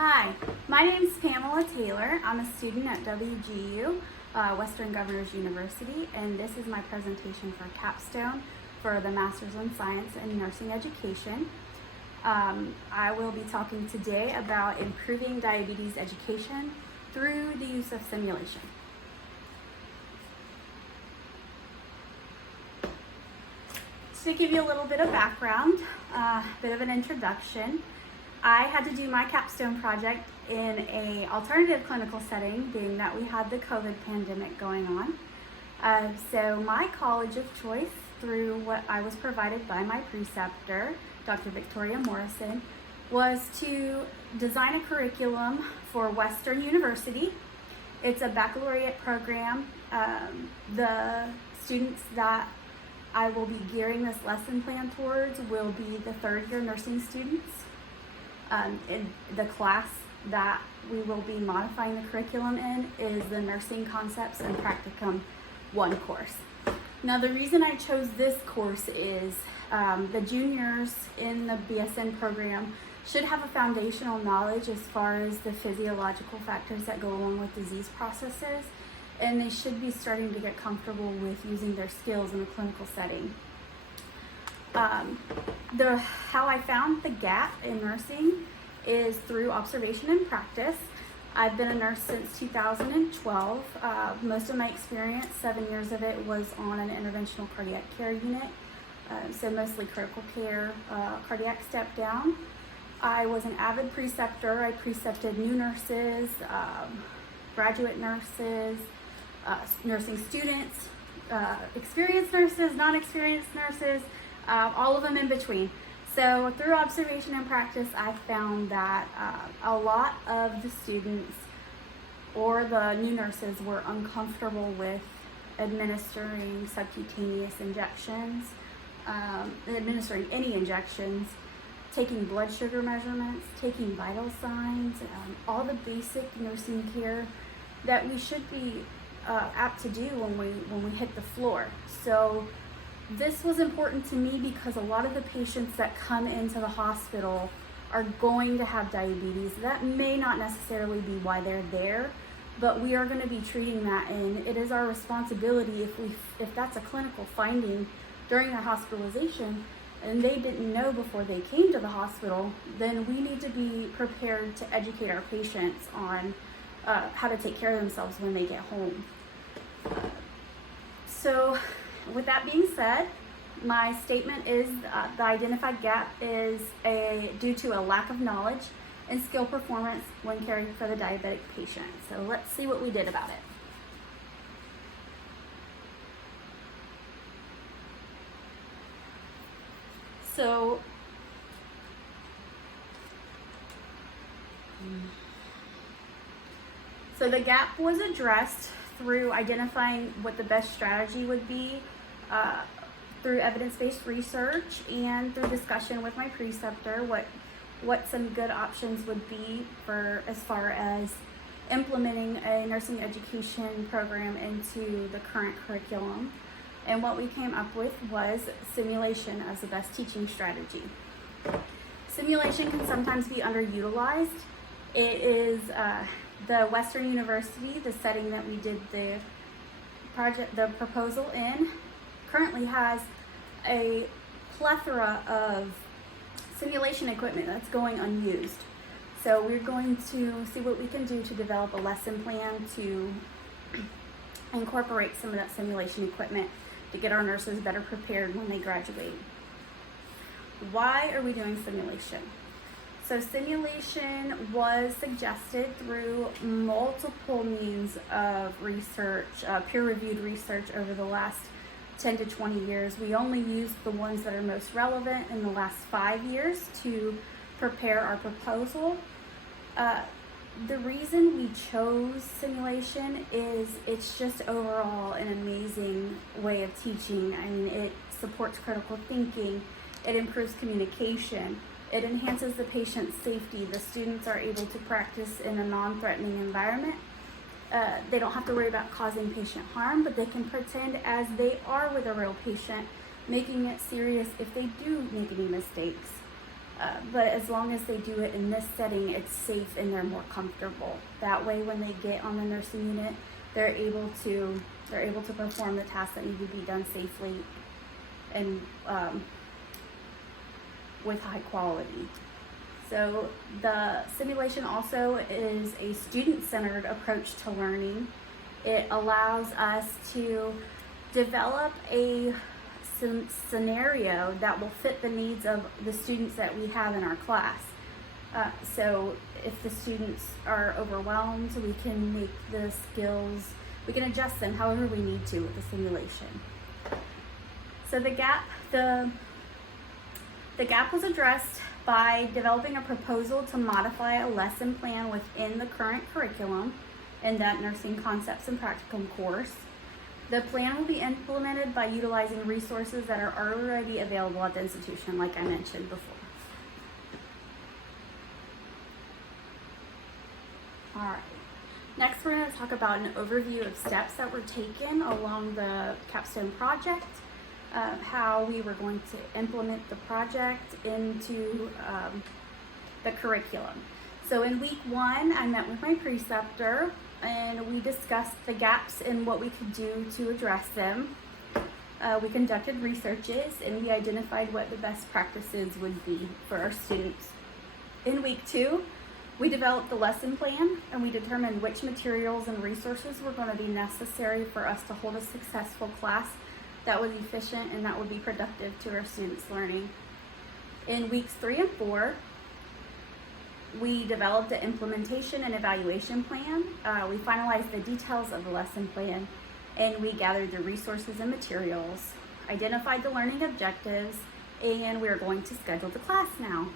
Hi, my name is Pamela Taylor. I'm a student at WGU, Western Governors University, and this is my presentation for Capstone for the Master's in Science and Nursing Education. I will be talking today about improving diabetes education through the use of simulation. To give you a little bit of background, a bit of an introduction, I had to do my capstone project in an alternative clinical setting, being that we had the COVID pandemic going on. So my college of choice, through what I was provided by my preceptor, Dr. Victoria Morrison, was to design a curriculum for Western University. It's a baccalaureate program. The students that I will be gearing this lesson plan towards will be the third-year nursing students. In the class that we will be modifying the curriculum in is the Nursing Concepts and Practicum 1 course. Now, the reason I chose this course is the juniors in the BSN program should have a foundational knowledge as far as the physiological factors that go along with disease processes, and they should be starting to get comfortable with using their skills in a clinical setting. How I found the gap in nursing is through observation and practice. I've been a nurse since 2012. Most of my experience, 7 years of it, was on an interventional cardiac care unit, so mostly critical care, cardiac step down. I was an avid preceptor. I precepted new nurses, graduate nurses, nursing students, experienced nurses, non-experienced nurses, all of them in between. So through observation and practice, I found that a lot of the students or the new nurses were uncomfortable with administering subcutaneous injections, administering any injections, taking blood sugar measurements, taking vital signs, all the basic nursing care that we should be apt to do when we hit the floor. So this was important to me because a lot of the patients that come into the hospital are going to have diabetes. That may not necessarily be why they're there, but we are going to be treating that, and it is our responsibility if that's a clinical finding during their hospitalization and they didn't know before they came to the hospital, then we need to be prepared to educate our patients on how to take care of themselves when they get home. So with that being said, my statement is the identified gap is due to a lack of knowledge and skill performance when caring for the diabetic patient. So let's see what we did about it. So the gap was addressed through identifying what the best strategy would be, through evidence-based research and through discussion with my preceptor, what some good options would be for as far as implementing a nursing education program into the current curriculum. And what we came up with was simulation as the best teaching strategy. Simulation can sometimes be underutilized. It is the Western University, the setting that we did the proposal in, currently has a plethora of simulation equipment that's going unused. So we're going to see what we can do to develop a lesson plan to incorporate some of that simulation equipment to get our nurses better prepared when they graduate. Why are we doing simulation? So simulation was suggested through multiple means of research, peer-reviewed research over the last 10 to 20 years. We only used the ones that are most relevant in the last 5 years to prepare our proposal. The reason we chose simulation is it's just overall an amazing way of teaching. I mean, it supports critical thinking, it improves communication, it enhances the patient's safety. The students are able to practice in a non-threatening environment. They don't have to worry about causing patient harm, but they can pretend as they are with a real patient, making it serious if they do make any mistakes. But as long as they do it in this setting, it's safe and they're more comfortable. That way, when they get on the nursing unit, they're able to perform the tasks that need to be done safely and with high quality. So the simulation also is a student-centered approach to learning. It allows us to develop a scenario that will fit the needs of the students that we have in our class. So if the students are overwhelmed, we can make the skills, we can adjust them however we need to with the simulation. So the gap was addressed by developing a proposal to modify a lesson plan within the current curriculum in that nursing concepts and practicum course. The plan will be implemented by utilizing resources that are already available at the institution, like I mentioned before. All right. Next, we're going to talk about an overview of steps that were taken along the capstone project, how we were going to implement the project into the curriculum. So in week 1, I met with my preceptor and we discussed the gaps and what we could do to address them. We conducted researches and we identified what the best practices would be for our students. In week 2, we developed the lesson plan and we determined which materials and resources were going to be necessary for us to hold a successful class that was efficient and that would be productive to our students' learning. In weeks 3 and 4, we developed an implementation and evaluation plan. We finalized the details of the lesson plan and we gathered the resources and materials, identified the learning objectives, and we are going to schedule the class now.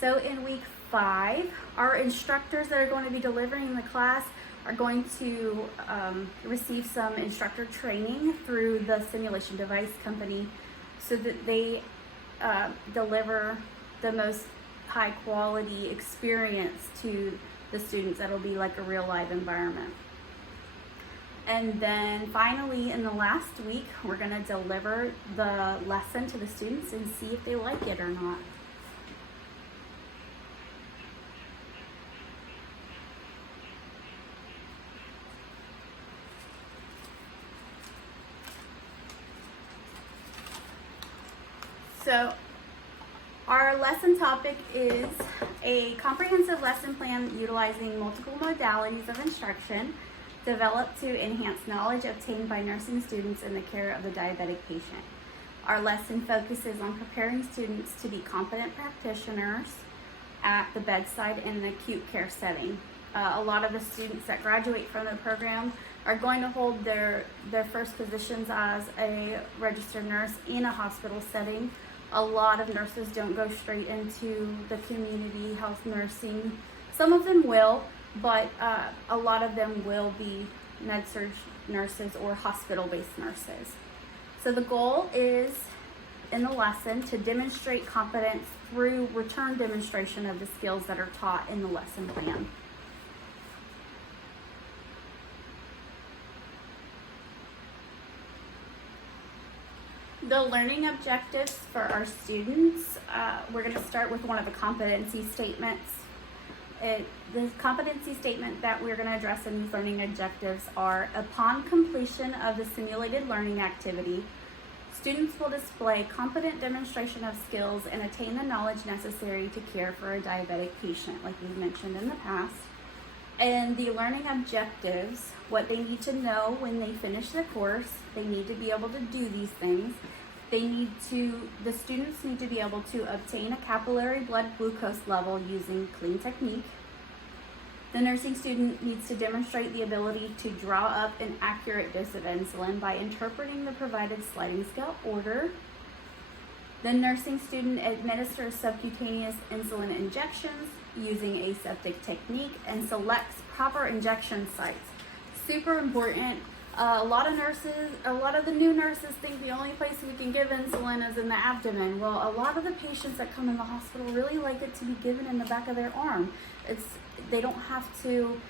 So in week 5, our instructors that are going to be delivering the class are going to receive some instructor training through the simulation device company so that they deliver the most high quality experience to the students. That'll be like a real live environment. And then finally, in the last week, we're going to deliver the lesson to the students and see if they like it or not. So our lesson topic is a comprehensive lesson plan utilizing multiple modalities of instruction developed to enhance knowledge obtained by nursing students in the care of the diabetic patient. Our lesson focuses on preparing students to be competent practitioners at the bedside in the acute care setting. A lot of the students that graduate from the program are going to hold their first positions as a registered nurse in a hospital setting. A lot of nurses don't go straight into the community health nursing. Some of them will, but a lot of them will be med-surg nurses or hospital-based nurses. So the goal is, in the lesson, to demonstrate competence through return demonstration of the skills that are taught in the lesson plan. The learning objectives for our students, we're going to start with one of the competency statements. The competency statement that we're going to address in these learning objectives are: upon completion of the simulated learning activity, students will display competent demonstration of skills and attain the knowledge necessary to care for a diabetic patient, like we've mentioned in the past. And the learning objectives, what they need to know when they finish the course, they need to be able to do these things. The students need to be able to obtain a capillary blood glucose level using clean technique. The nursing student needs to demonstrate the ability to draw up an accurate dose of insulin by interpreting the provided sliding scale order. The nursing student administers subcutaneous insulin injections using aseptic technique and selects proper injection sites. Super important. A lot of the new nurses think the only place we can give insulin is in the abdomen. Well, a lot of the patients that come in the hospital really like it to be given in the back of their arm. They don't have to,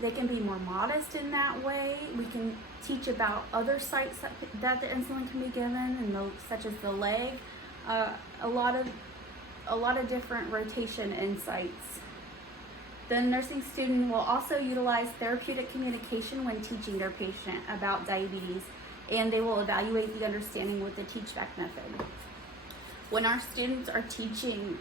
they can be more modest in that way. We can teach about other sites that the insulin can be given, such as the leg. a lot of different rotation insights. The nursing student will also utilize therapeutic communication when teaching their patient about diabetes, and they will evaluate the understanding with the teach-back method. When our students are teaching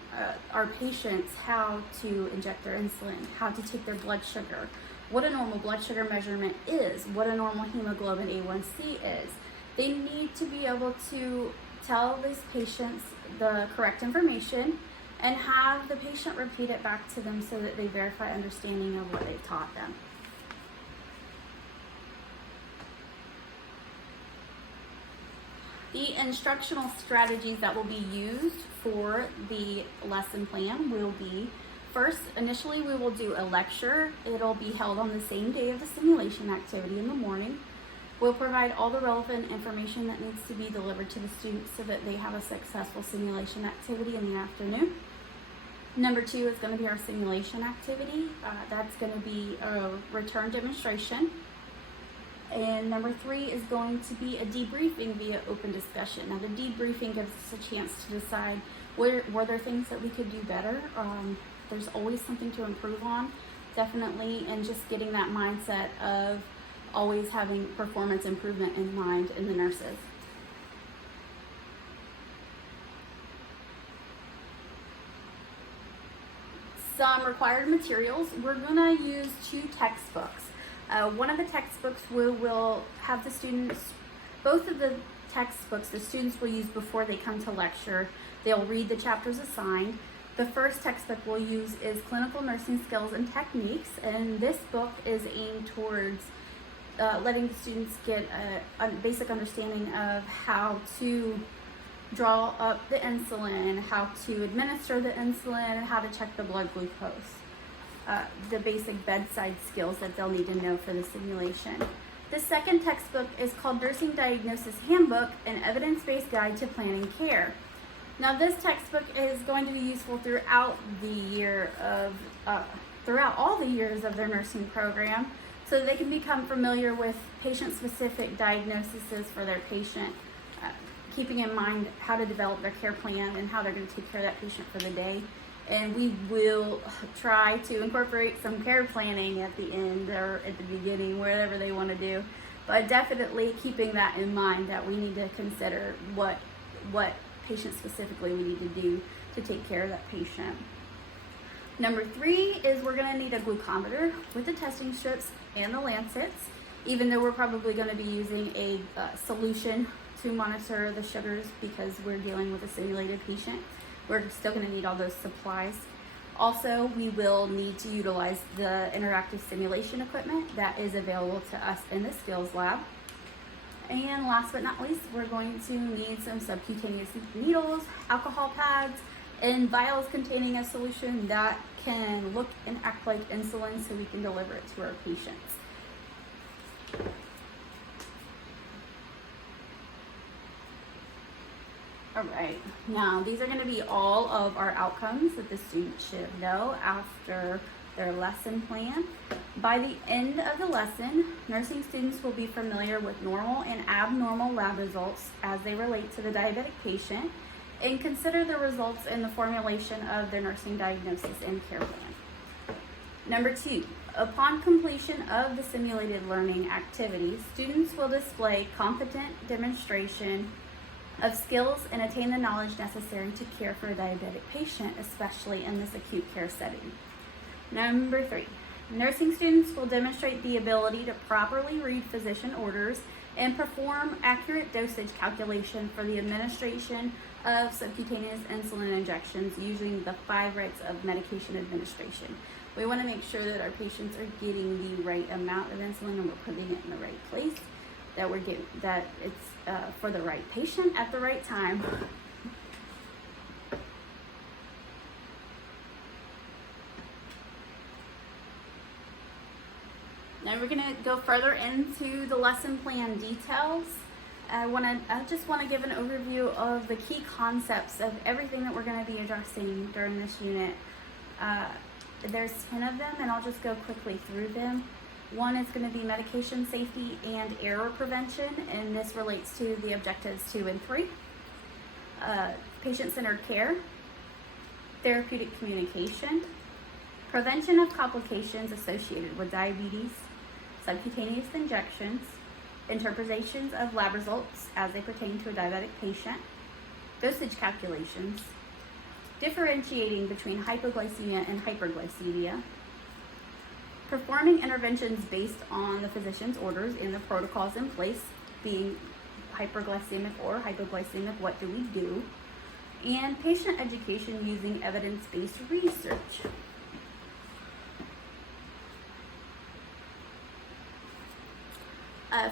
our patients how to inject their insulin, how to take their blood sugar, what a normal blood sugar measurement is, what a normal hemoglobin A1C is, they need to be able to tell these patients the correct information and have the patient repeat it back to them so that they verify understanding of what they've taught them. The instructional strategies that will be used for the lesson plan will be, first, initially we will do a lecture. It'll be held on the same day of the simulation activity in the morning. We'll provide all the relevant information that needs to be delivered to the students so that they have a successful simulation activity in the afternoon. Number 2 is going to be our simulation activity. That's going to be a return demonstration. And number 3 is going to be a debriefing via open discussion. Now the debriefing gives us a chance to decide were there things that we could do better. There's always something to improve on, definitely, and just getting that mindset of always having performance improvement in mind in the nurses. Some required materials, we're going to use 2 textbooks. One of the textbooks we will have the students, both of the textbooks the students will use before they come to lecture. They'll read the chapters assigned. The first textbook we'll use is Clinical Nursing Skills and Techniques, and this book is aimed towards letting the students get a basic understanding of how to draw up the insulin, how to administer the insulin, and how to check the blood glucose. The basic bedside skills that they'll need to know for the simulation. The second textbook is called Nursing Diagnosis Handbook, an evidence-based guide to planning care. Now this textbook is going to be useful throughout all the years of their nursing program, so that they can become familiar with patient-specific diagnoses for their patient, keeping in mind how to develop their care plan and how they're going to take care of that patient for the day. And we will try to incorporate some care planning at the end or at the beginning, whatever they want to do. But definitely keeping that in mind, that we need to consider what patient specifically we need to do to take care of that patient. Number 3 is we're going to need a glucometer with the testing strips and the lancets, even though we're probably going to be using a solution to monitor the sugars because we're dealing with a simulated patient. We're still going to need all those supplies. Also, we will need to utilize the interactive simulation equipment that is available to us in the skills lab. And last but not least, we're going to need some subcutaneous needles, alcohol pads, and vials containing a solution that can look and act like insulin so we can deliver it to our patients. Alright, now these are going to be all of our outcomes that the students should know after their lesson plan. By the end of the lesson, nursing students will be familiar with normal and abnormal lab results as they relate to the diabetic patient, and consider the results in the formulation of their nursing diagnosis and care plan. Number 2, upon completion of the simulated learning activities, students will display competent demonstration of skills and attain the knowledge necessary to care for a diabetic patient, especially in this acute care setting. Number 3, nursing students will demonstrate the ability to properly read physician orders and perform accurate dosage calculation for the administration of subcutaneous insulin injections using the 5 rights of medication administration. We want to make sure that our patients are getting the right amount of insulin and we're putting it in the right place, that it's for the right patient at the right time. Now we're going to go further into the lesson plan details. I just want to give an overview of the key concepts of everything that we're going to be addressing during this unit. There's 10 of them, and I'll just go quickly through them. One is going to be medication safety and error prevention, and this relates to the objectives 2 and 3. patient-centered care, therapeutic communication, prevention of complications associated with diabetes, subcutaneous injections, interpretations of lab results as they pertain to a diabetic patient, dosage calculations, differentiating between hypoglycemia and hyperglycemia, performing interventions based on the physician's orders and the protocols in place, being hyperglycemic or hypoglycemic, what do we do, and patient education using evidence-based research.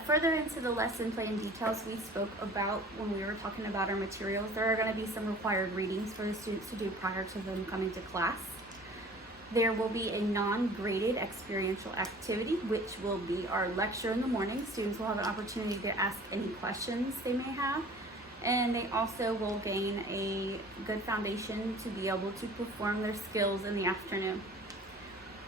Further into the lesson plan details we spoke about when we were talking about our materials, there are going to be some required readings for the students to do prior to them coming to class. There will be a non-graded experiential activity, which will be our lecture in the morning. Students will have an opportunity to ask any questions they may have, and they also will gain a good foundation to be able to perform their skills in the afternoon.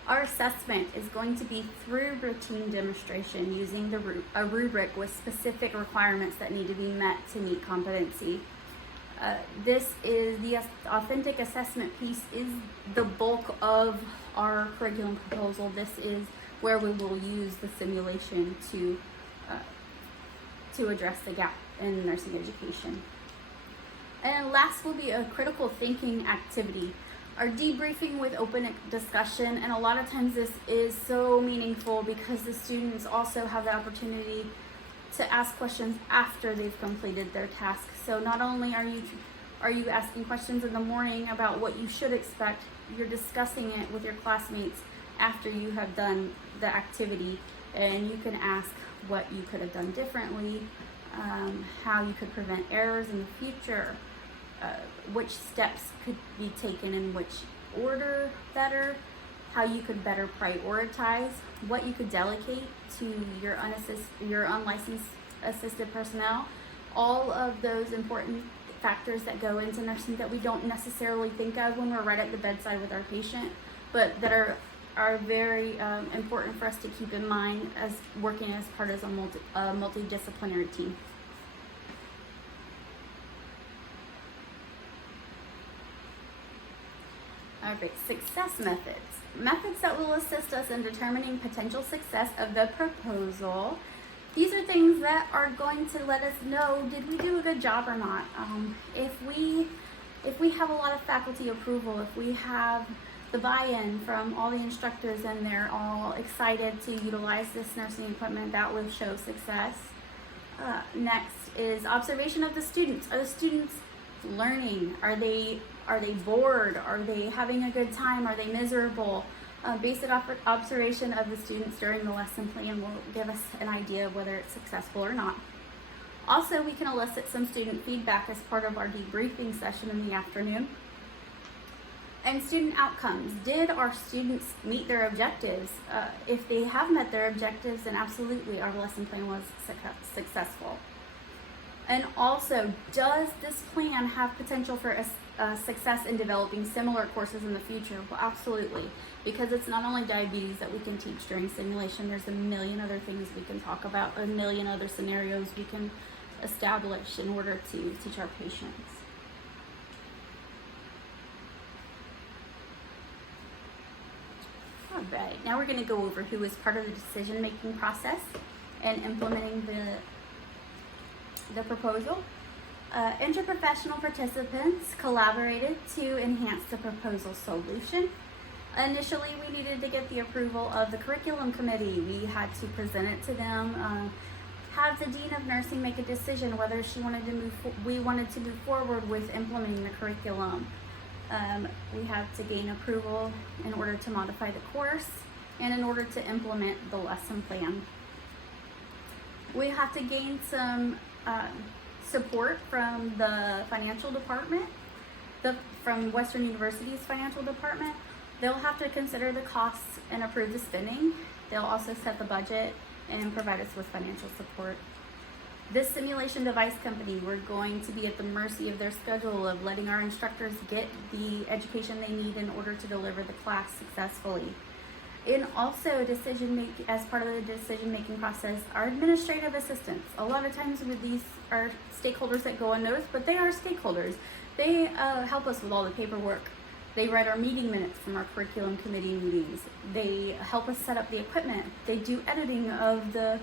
Our assessment is going to be through routine demonstration using a rubric with specific requirements that need to be met to meet competency. This is the authentic assessment piece is the bulk of our curriculum proposal. This is where we will use the simulation to address the gap in nursing education. And last will be a critical thinking activity. Our debriefing with open discussion, and a lot of times this is so meaningful because the students also have the opportunity to ask questions after they've completed their task. So not only are you asking questions in the morning about what you should expect, you're discussing it with your classmates after you have done the activity, and you can ask what you could have done differently, how you could prevent errors in the future, which steps could be taken in which order better, how you could better prioritize, what you could delegate to your unlicensed assisted personnel, all of those important factors that go into nursing that we don't necessarily think of when we're right at the bedside with our patient, but that are very important for us to keep in mind as working as part of a multidisciplinary team. All right, success methods. Methods that will assist us in determining potential success of the proposal. These are things that are going to let us know, did we do a good job or not? If we have a lot of faculty approval, if we have the buy-in from all the instructors and they're all excited to utilize this nursing equipment, that will show success. Next is observation of the students. Are the students learning? Are they bored? Are they having a good time? Are they miserable? Basic observation of the students during the lesson plan will give us an idea of whether it's successful or not. Also, we can elicit some student feedback as part of our debriefing session in the afternoon. And student outcomes. Did our students meet their objectives? If they have met their objectives, then absolutely our lesson plan was successful. And also, does this plan have potential for success in developing similar courses in the future? Well, absolutely, because it's not only diabetes that we can teach during simulation. There's a million other things we can talk about, a million other scenarios we can establish in order to teach our patients. All right, now we're going to go over who is part of the decision-making process and implementing the proposal. Interprofessional participants collaborated to enhance the proposal solution. Initially, we needed to get the approval of the curriculum committee. We had to present it to them, have the dean of nursing make a decision whether we wanted to move forward with implementing the curriculum. We had to gain approval in order to modify the course and in order to implement the lesson plan. We have to gain some support from the financial department, from Western University's financial department. They'll have to consider the costs and approve the spending. They'll also set the budget and provide us with financial support. This simulation device company, we're going to be at the mercy of their schedule of letting our instructors get the education they need in order to deliver the class successfully. And also as part of the decision-making process, our administrative assistants. A lot of times with these are stakeholders that go unnoticed, but they are stakeholders. They help us with all the paperwork. They write our meeting minutes from our curriculum committee meetings. They help us set up the equipment. They do editing of the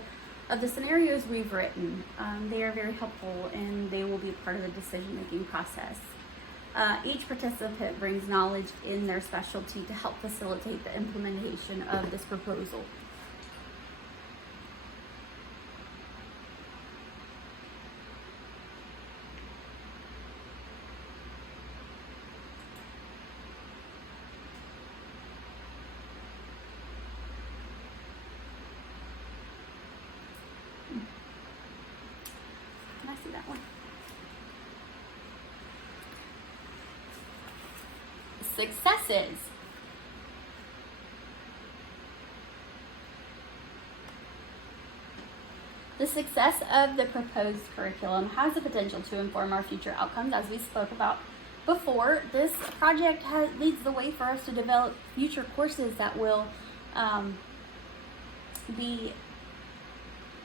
scenarios we've written. They are very helpful, and they will be part of the decision-making process. Each participant brings knowledge in their specialty to help facilitate the implementation of this proposal. Can I see that one? Successes. The success of the proposed curriculum has the potential to inform our future outcomes, as we spoke about before. This project leads the way for us to develop future courses that will be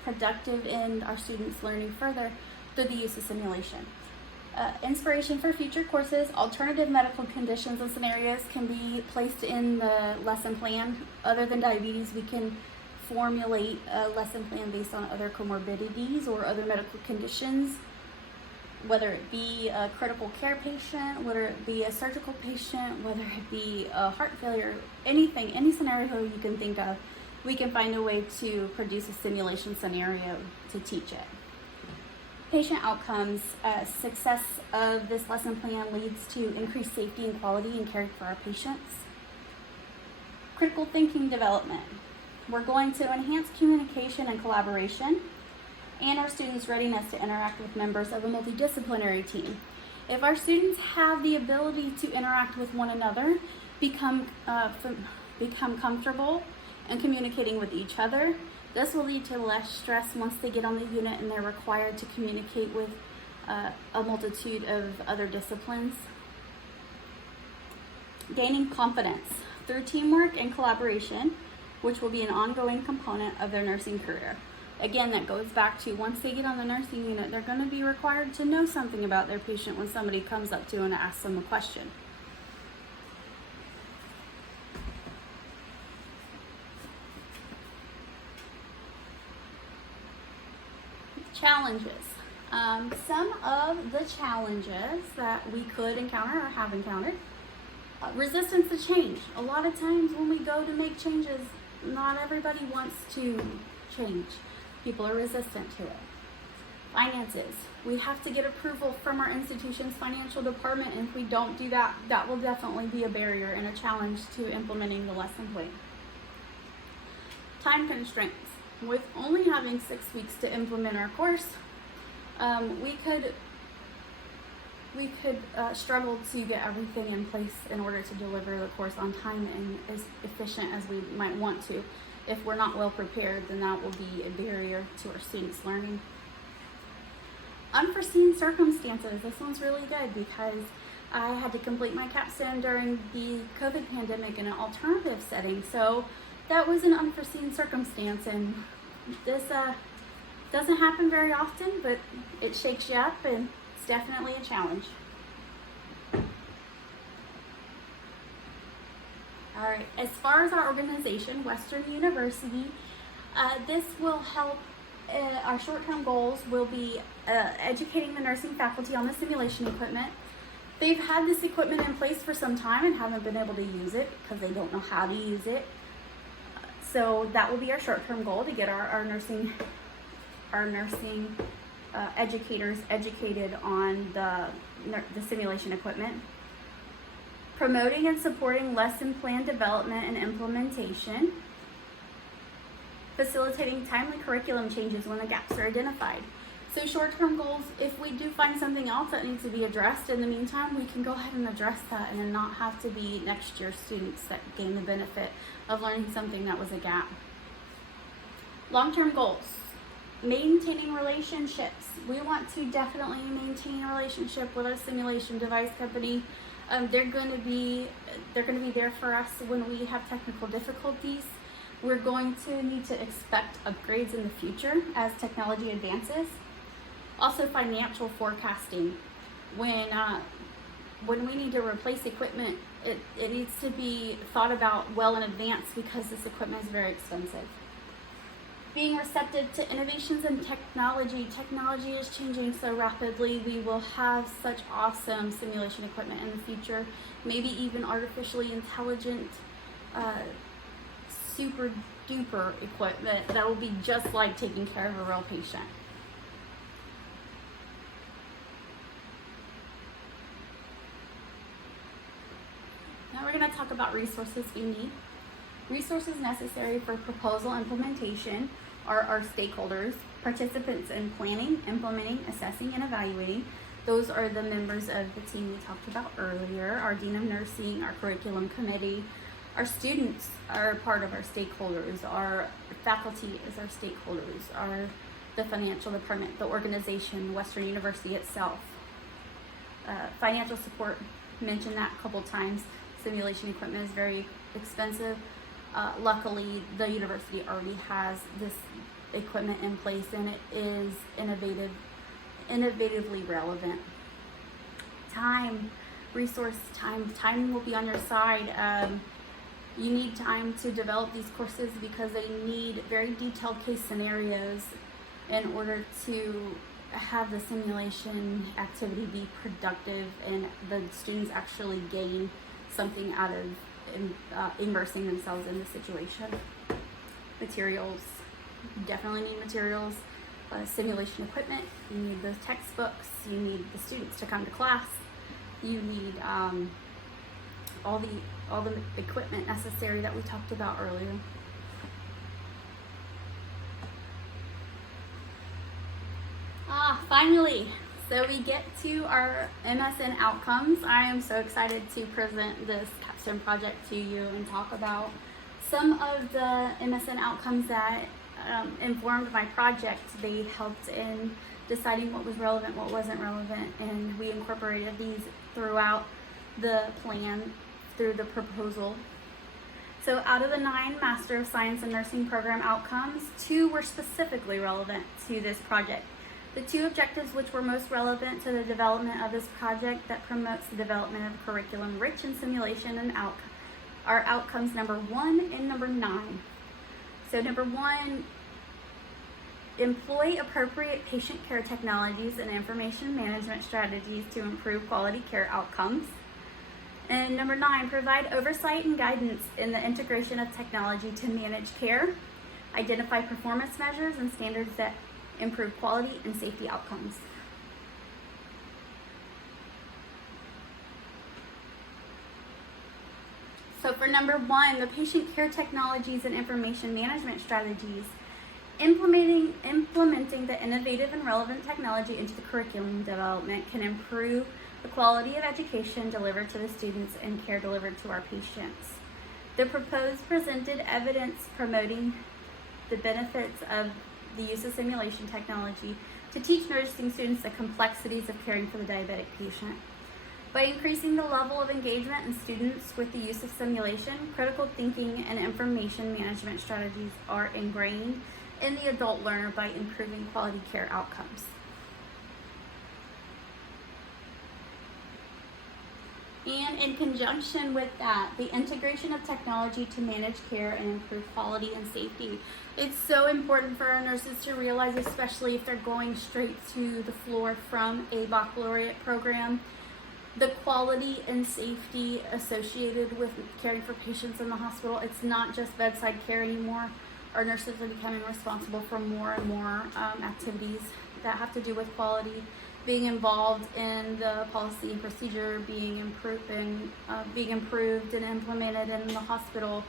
productive in our students learning further through the use of simulation. Inspiration for future courses. Alternative medical conditions and scenarios can be placed in the lesson plan. Other than diabetes, we can formulate a lesson plan based on other comorbidities or other medical conditions, whether it be a critical care patient, whether it be a surgical patient, whether it be a heart failure, anything, any scenario you can think of, we can find a way to produce a simulation scenario to teach it. Patient outcomes. Success of this lesson plan leads to increased safety and quality in caring for our patients. Critical thinking development. We're going to enhance communication and collaboration and our students' readiness to interact with members of a multidisciplinary team. If our students have the ability to interact with one another, become comfortable and communicating with each other, this will lead to less stress once they get on the unit and they're required to communicate with a multitude of other disciplines. Gaining confidence through teamwork and collaboration, which will be an ongoing component of their nursing career. Again, that goes back to once they get on the nursing unit, they're going to be required to know something about their patient when somebody comes up to and asks them a question. Challenges. Some of the challenges that we could encounter or have encountered. Resistance to change. A lot of times when we go to make changes, not everybody wants to change. People are resistant to it. Finances. We have to get approval from our institution's financial department, and if we don't do that, that will definitely be a barrier and a challenge to implementing the lesson plan. Time constraints. With only having 6 weeks to implement our course, we could struggle to get everything in place in order to deliver the course on time and as efficient as we might want to. If we're not well prepared, then that will be a barrier to our students' learning. Unforeseen circumstances. This one's really good because I had to complete my capstone during the COVID pandemic in an alternative setting. So that was an unforeseen circumstance, and this doesn't happen very often, but it shakes you up, and it's definitely a challenge. All right, as far as our organization, Western University, this will help. Our short-term goals will be educating the nursing faculty on the simulation equipment. They've had this equipment in place for some time and haven't been able to use it because they don't know how to use it. So that will be our short-term goal, to get our nursing educators educated on the simulation equipment. Promoting and supporting lesson plan development and implementation. Facilitating timely curriculum changes when the gaps are identified. So short-term goals, if we do find something else that needs to be addressed in the meantime, we can go ahead and address that and then not have to be next year's students that gain the benefit of learning something that was a gap. Long-term goals. Maintaining relationships. We want to definitely maintain a relationship with our simulation device company. They're going to be there for us when we have technical difficulties. We're going to need to expect upgrades in the future as technology advances. Also, financial forecasting. When we need to replace equipment, it needs to be thought about well in advance because this equipment is very expensive. Being receptive to innovations in technology. Technology is changing so rapidly. We will have such awesome simulation equipment in the future, maybe even artificially intelligent, super duper equipment that will be just like taking care of a real patient. Now we're going to talk about resources we need. Resources necessary for proposal implementation are our stakeholders, participants in planning, implementing, assessing, and evaluating. Those are the members of the team we talked about earlier, our Dean of Nursing, our curriculum committee. Our students are part of our stakeholders, our faculty is our stakeholders, the financial department, the organization, Western University itself. Financial support, mentioned that a couple times. Simulation equipment is very expensive. Luckily, the university already has this equipment in place, and it is innovatively relevant. Time will be on your side. You need time to develop these courses because they need very detailed case scenarios in order to have the simulation activity be productive and the students actually gain something out of immersing themselves in the situation. Materials, definitely need materials. Simulation equipment, you need those textbooks, you need the students to come to class, you need all the equipment necessary that we talked about earlier. Finally, so we get to our MSN outcomes. I am so excited to present this capstone project to you and talk about some of the MSN outcomes that informed my project. They helped in deciding what was relevant, what wasn't relevant, and we incorporated these throughout the plan through the proposal. So out of the 9 Master of Science in Nursing program outcomes, 2 were specifically relevant to this project. The 2 objectives which were most relevant to the development of this project that promotes the development of curriculum rich in simulation and are outcomes number 1 and number 9. So number 1, employ appropriate patient care technologies and information management strategies to improve quality care outcomes. And number 9, provide oversight and guidance in the integration of technology to manage care, identify performance measures and standards that improve quality and safety outcomes. So for number 1, the patient care technologies and information management strategies, implementing the innovative and relevant technology into the curriculum development can improve the quality of education delivered to the students and care delivered to our patients. The proposed presented evidence promoting the benefits of the use of simulation technology to teach nursing students the complexities of caring for the diabetic patient. By increasing the level of engagement in students with the use of simulation, critical thinking and information management strategies are ingrained in the adult learner by improving quality care outcomes. And in conjunction with that, the integration of technology to manage care and improve quality and safety. It's so important for our nurses to realize, especially if they're going straight to the floor from a baccalaureate program, the quality and safety associated with caring for patients in the hospital. It's not just bedside care anymore. Our nurses are becoming responsible for more and more activities that have to do with quality, being involved in the policy and procedure, being improved and implemented in the hospital,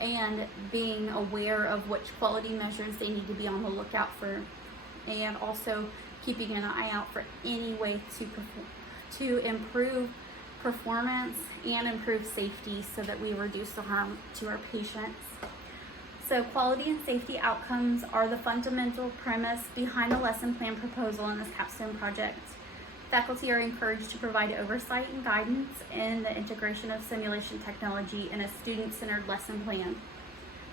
and being aware of which quality measures they need to be on the lookout for, and also keeping an eye out for any way to improve performance and improve safety so that we reduce the harm to our patients. So quality and safety outcomes are the fundamental premise behind the lesson plan proposal in this capstone project. Faculty are encouraged to provide oversight and guidance in the integration of simulation technology in a student-centered lesson plan.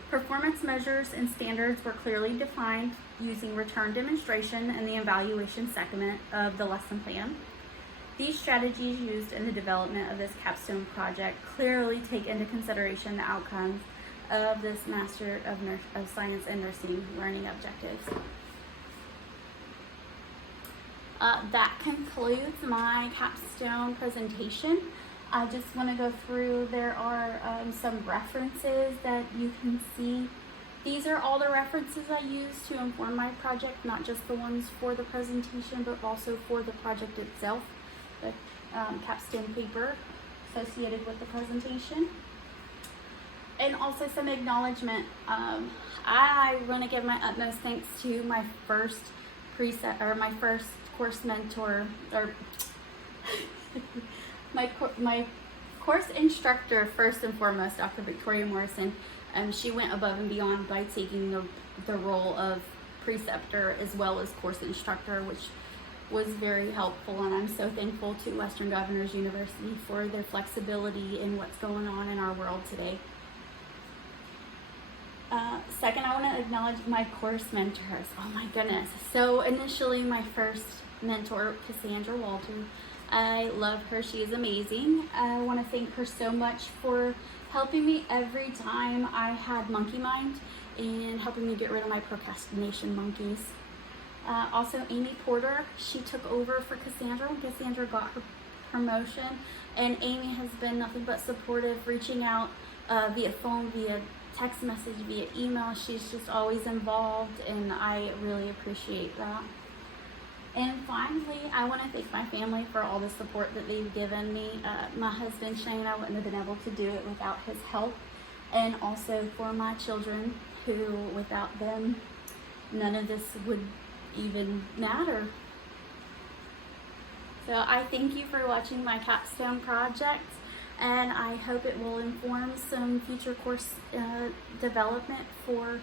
Performance measures and standards were clearly defined using return demonstration and the evaluation segment of the lesson plan. These strategies used in the development of this capstone project clearly take into consideration the outcomes of this Master of Science in Nursing learning objectives. That concludes my capstone presentation. I just want to go through, there are some references that you can see. These are all the references I used to inform my project, not just the ones for the presentation, but also for the project itself, the capstone paper associated with the presentation. And also some acknowledgement. I want to give my utmost thanks to my first course mentor, or my course instructor, first and foremost, Dr. Victoria Morrison. She went above and beyond by taking the role of preceptor as well as course instructor, which was very helpful, and I'm so thankful to Western Governors University for their flexibility in what's going on in our world today. Second, I want to acknowledge my course mentors. Oh my goodness. So initially, my first mentor, Cassandra Walter, I love her. She is amazing. I want to thank her so much for helping me every time I had monkey mind and helping me get rid of my procrastination monkeys. Also, Amy Porter, she took over for Cassandra when Cassandra got her promotion, and Amy has been nothing but supportive, reaching out via phone, via text message, via email. She's just always involved, and I really appreciate that. And finally, I want to thank my family for all the support that they've given me. My husband, Shane, I wouldn't have been able to do it without his help. And also for my children, who without them, none of this would even matter. So I thank you for watching my capstone project, and I hope it will inform some future course development for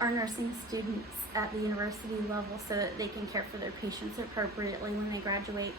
our nursing students at the university level so that they can care for their patients appropriately when they graduate.